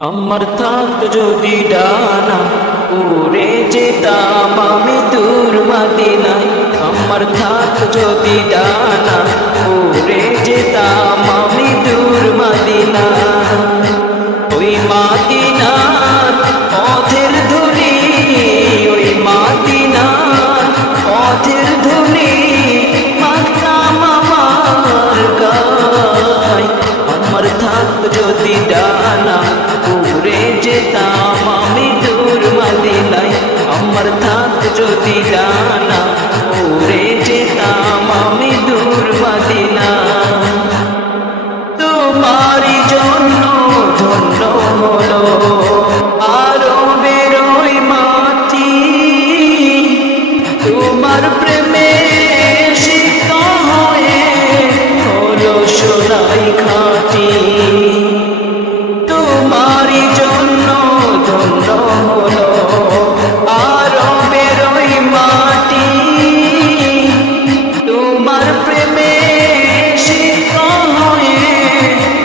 আমার থাকত যদি ডানা উড়ে যেতাম আমি দূর মদিনায়। আমার থাকত যদি ডানা উড়ে যেতাম আমি দূর মদিনায়। ওই মদিনার পথের ধুলি, ওই মদিনার পথের ধুলি মাখতাম আমার গায়। আমার থাকত যদি ডানা উড়ে যেতাম আমি দূর মদিনায়। আমার থাকত যদি ডানা উড়ে যেতাম আমি দূর মদিনায়। তোমারই জন্য ধন্য হলো আরবের ওই মাটি, তোমার প্রেমে সিক্ত হয়ে হলো সোনাই খাঁটি। তোমারই জন্য ধন্য হলো আরবের ওই মাটি, তোমার প্রেমে সিক্ত হয়ে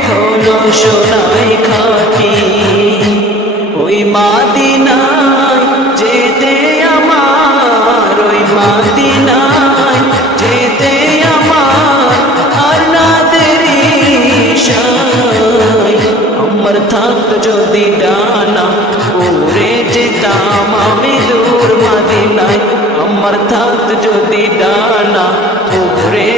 হলো সোনাই খাঁটি। ওই মদিনায় যেতে আমার, ওই মদিনায় যেতে আমার আর না দেরি সাই। আমার থাকত যদি ডানা উড়ে যেতাম আমি দূর মদিনায়। আমার থাকত যদি ডানা উড়ে